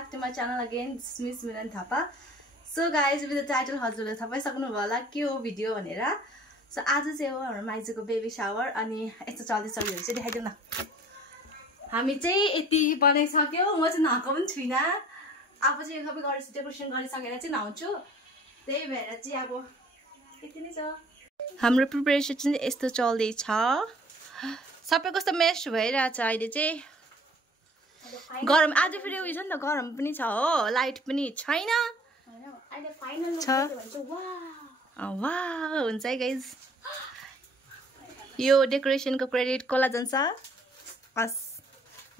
back to my channel again. This is Miss Miran Thapa. So guys, with the title हजुरले थाहा पाइसक्नु भयो होला के हो भिडियो भनेर. So आज चाहिँ हो हाम्रो माइजूको बेबी शावर अनि यस्तो चल्दै चल्दै चाहिँ देखाइदिउँ न. हामी चाहिँ यति बनाइसक्यौ. म चाहिँ नहाएको पनि छुइनँ. अब चाहिँ सबै गरेर डेकोरेसन गरिसकेर चाहिँ नहुन्छु. त्यही भएर चाहिँ अब यति नै छ. हाम्रो प्रिपरेसन चाहिँ यस्तो चल्दै छ. सबै कस्तो मेस भइरहेछ अहिले चाहिँ. गरम आज फेरि उयो छ नि त गरम पनि छ हो लाइट पनि छैन अहिले फाइनल छ वाह हुन्छ है गाइज यो डेकोरेसनको क्रेडिट कसलाई जान्छ अस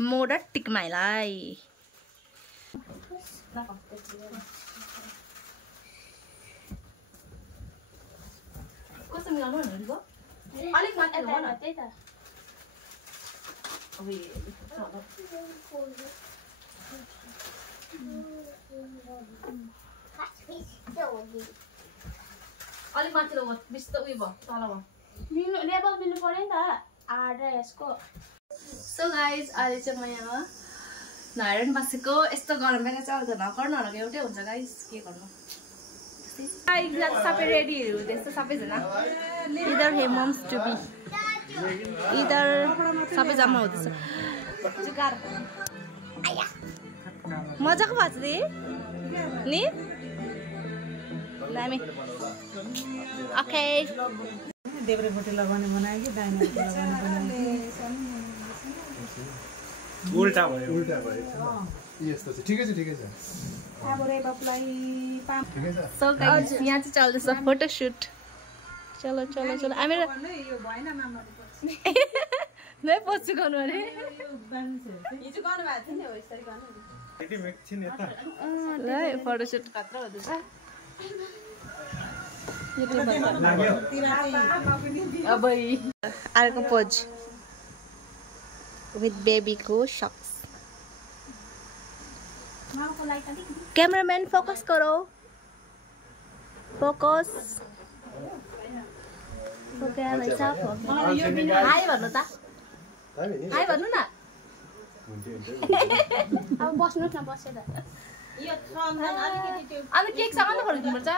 म र टिकमाईलाई कस्तो मिलाउनु भनेको अलिक मात्र हो न त्यही त अलिक माथि लो बिस्ता उयो भयो तल भयो लेभल दिनु पर्यो नि त आएर यसको. सो गाइज अहिले चाहिँ म यहाँ नहाएर पनि बसेको. यस्तो गरम बेला चाहिँ आउँछ नगर्नु एउटै हुन्छ गाइज के गर्नु. सबै रेडीहरू हुँदैछ सबैजना. इदर हे मम्स टु बी इदर सबै जम्मा हुँदैछ. जुगार मजाको भएको छ नि दामी. ओके देब्रेपट्टि लगाउने बनायो कि दाहिनेपट्टि लगाउने उल्टा भयो यस्तो छ. ठिकै छ ठिकै छ. अब रे बाबुलाई पाम ठिकै छ. सो गाइस यहाँ चाहिँ चल्दैछ फोटोशूट. चलो चलो चलो हामी यो भएन मामाले नै पछि गर्नु अरे हिजो गर्नु भएको थियो नि हो यसरी गर्नु एकदिन एकछिन यता ल फोटोशूट खतरा हुँदैछ. अब अर्को पोज विथ बेबीको सक्स. क्यामेराम्यान फोकस गरौ फोकस. हाई भन्नु त हाई भन्नु न. अब बस्नुहोस् न बसेर अन्त केकसँग त फर्किनुपर्छ.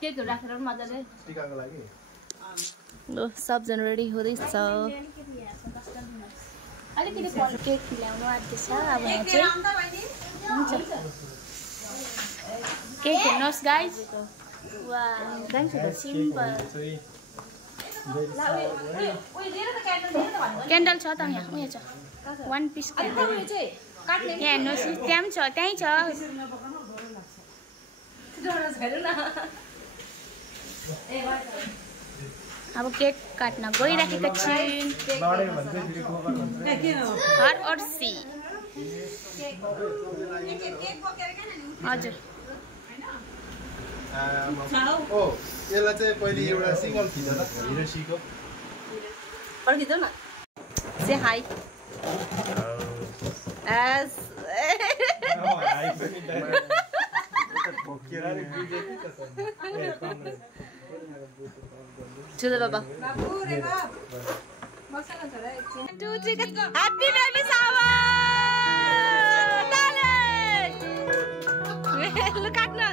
केकहरू राखेर पनि मजाले ल सबजना रेडी हुँदैछ. अलिकति केक ल्याउनु आँट्दैछ. अब हुन्छ केक हेर्नुहोस् गाइज. सिम्पल क्यान्डल छ त यहाँ उयो छ 1 पिस क्यान्डल यहाँ हेर्नुहोस् त्यहाँ पनि छ त्यहीँ छ. अब केक काट्न गइराखेको छु. हर्सी हजुर यसलाई चाहिँ पहिले एउटा सिंगल खिच ल हिरोसीको फर्किदेऊ न. से हाई एस चलो बाबा happy baby shower. Look at ना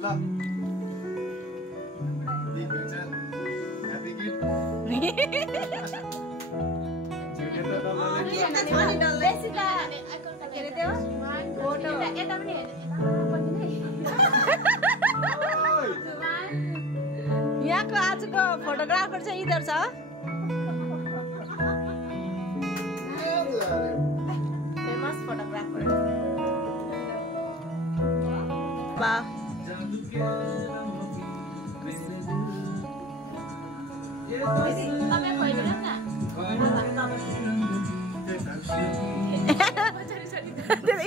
ल दिक हुन्छ ह्यापी गिफ्ट जुले त दबाले बेसी त के रे त्यो फोटो यता पनि यहाँको आजको फोटोग्राफर चाहिँ इधर छ. फेमस फोटोग्राफर वाह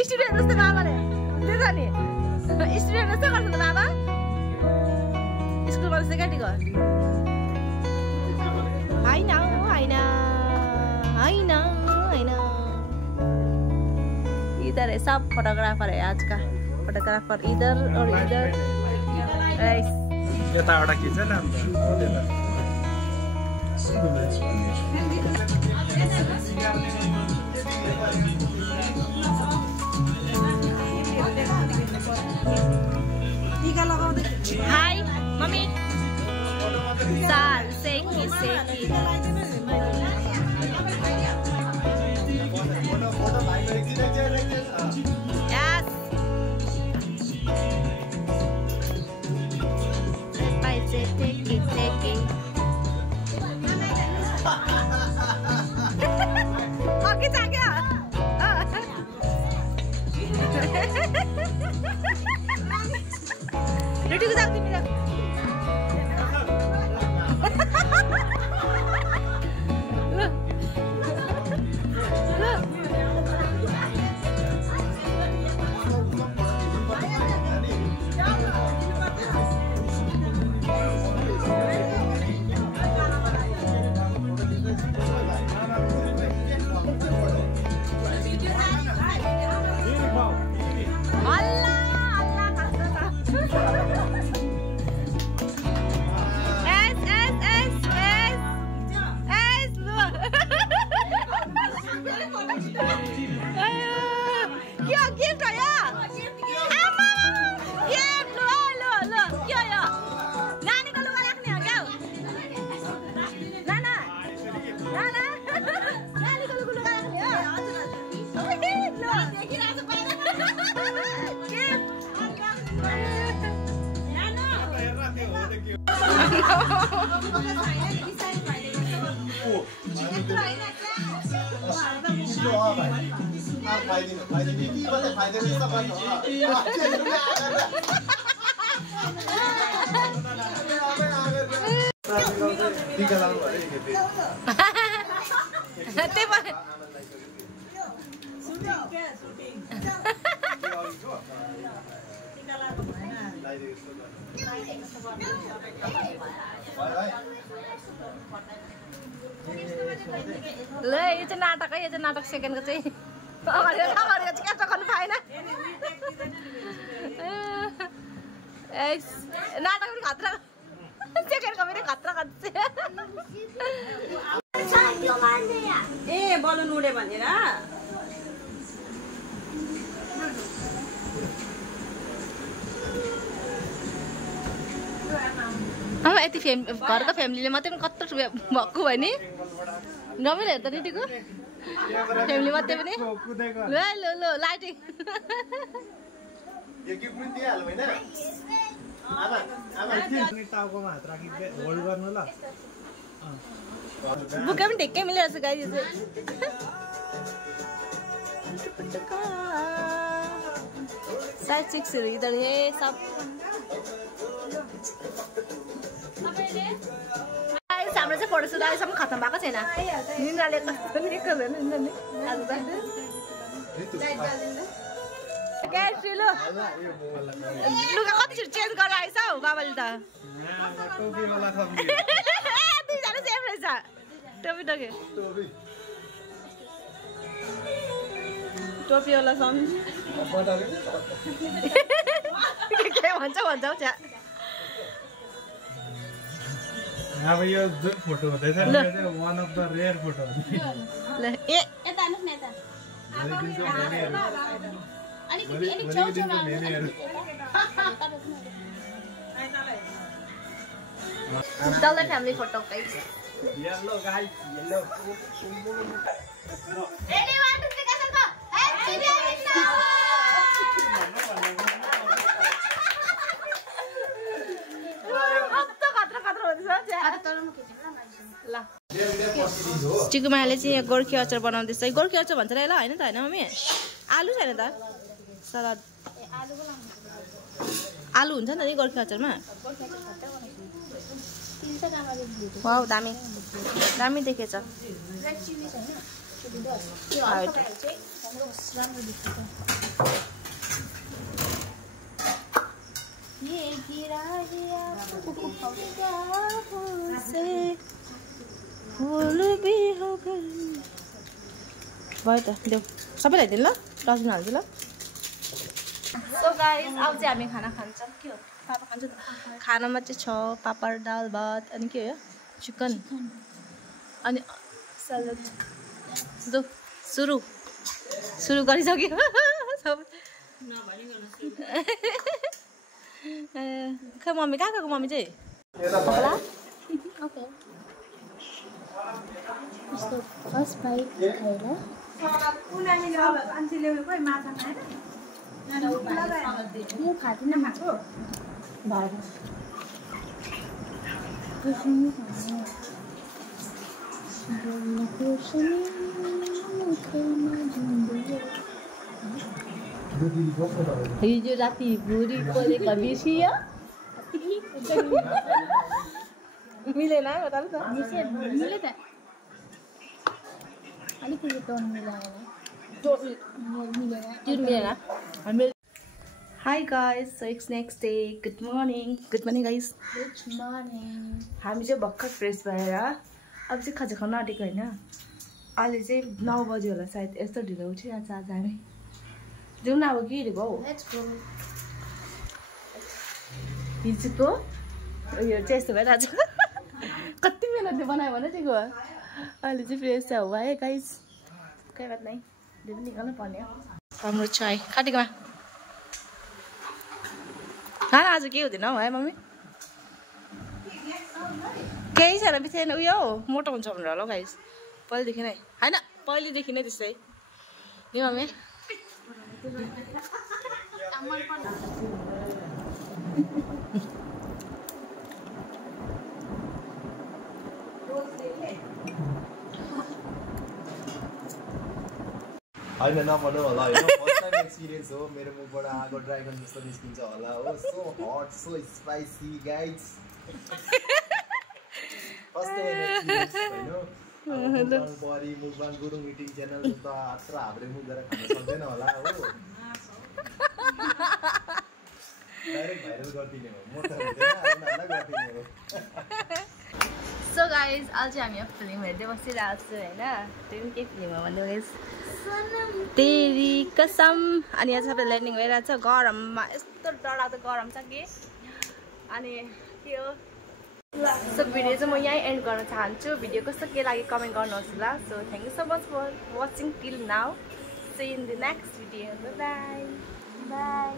स्टुडियो जस्तो बाबाले त्यही त नि स्टुडियो जस्तो गर्छ त बाबा स्कुलमा जस्तै केटीको होइन होइन होइन होइन. इधर है सब फोटोग्राफर है आज का. फोटोग्राफर इधर और इधर यताबाट खिच्छ न Hi, mommy. Sal, seki. Yes. Take it. Okay, thank you. Ready to go. ल यो चाहिँ नाटक है, यो चाहिँ नाटक सेकेन्डको चाहिँ अगाडि क्याप्चर गर्नु पाएन। नाटक पनि खतरा, सेकेन्डको पनि खतरा गर्छ। ए बलुन उडे भनेर अब यति घरको फ्यामिलीले मात्रै पनि कत्रो भएको भयो नि, रमाइलो हेर त दिदीको फ्यामिली मात्रै पनि। ल लाइटिङ बुका पनि ढेक्कै मिलिरहेको छ गाई। साइड चिक्सहरू इधर हे सब हाम्रो चाहिँ फोटो सुट अहिलेसम्म खत्तम भएको छैन। निन्द्राले लुगा कतिचोटि चेन्ज गरेर आइस हौ बाबाले त। दुईजना सेम रहेछ टोपी टोपीवाला सम्झ के भन्छ हौ त्यहाँ। अब यो जुन फोटो हुँदैछ नि यो one of the rare photo हो। ल ए यता आउनुस् न यता। अनि छेउछेउमा डल्लै family photo guys. Yellow guys yellow. Ready 1 2 3 कसर को हैप्पी बेबी शावर। चिकुमाले चाहिँ यहाँ गोर्खे अचार बनाउँदैछ। गोर्खे अचार भन्छ र ल होइन त होइन मम्मी? आलु छैन त सलाद आलु हुन्छ नि त नि गोर्खे अचारमा। वाउ दामी दामी देखेछ। भयो त देऊ सबैलाई दिनु ल, डस्टबिन हाल्छु ल। सो गाइस अब चाहिँ हामी खाना खान्छौँ। के हो पापा खान्छ त? खानामा चाहिँ छ पापड दाल भात अनि के हो चिकन अनि सलाद दो सुरु गरिसक्यो सब खै मम्मी कहाँ गएको मम्मी चाहिँ ओके यस्तो फर्स्ट बाइट खाएर म खाँदिनँ हिजो राति भुरी पोलेको बिर्सियो मिलेन बताउनु त मिल्यो त अलिकति टोन मिलेन Hi guys, so it's next day. Good morning guys. Good morning हामी चाहिँ भर्खर फ्रेस भएर अब चाहिँ खाजा खान आँटेको होइन अहिले चाहिँ 9 बजी होला सायद यस्तो ढिलो उठिरहेको छ आज हामी जाउँ न अब के भयो लेट्स गो हिजोको उयो चाहिँ यस्तो भइरहेको छ कति मिहिनेतले बनायो भने चाहिँ गयो अहिले चाहिँ फ्रेस चाहिँ हो है गाइस केही बात नै त्यो पनि निकाल्नु पर्ने हो हाम्रो चाय काटेकोमा खाना आज के हुँदैन हौ है मम्मी केही छैन बित्थामा उयो मोटो हुन्छ भनेर होला हौ गाइस पहिलेदेखि नै होइन पहिलेदेखि नै त्यस्तै नि मम्मी होइन नभन्नु होला होइन फर्स्ट टाइम एक्सपिरियन्स हो मेरो मुखबाट आगो ड्राइगन जस्तो निस्किन्छ होला हो so hot so spicy guys first time experience होइन परी मुखबाङ गुरुङ युट्युब च्यानल त अत्र हाब्रे मुख गरेर खान सक्दैन होला हो डाइरेक्ट भाइरल गरिदिने हो म त हुँदैन उनीहरूलाई गरिदिने हो सो गाइज आज चाहिँ हामी फिल्म हेर्दै बसिरहेको छु होइन त्यो पनि के फिल्म हो भन्दा गाइज तेरी कसम अनि आज सबै ल्यान्डिङ भइरहेको छ गरममा यस्तो डरलाग्दो गरम छ कि अनि के हो सो भिडियो चाहिँ म यहीँ एन्ड गर्न चाहन्छु भिडियो कस्तो के लाग्यो कमेन्ट गर्नुहोस् ल so thank you so much for watching till now see in the next video bye by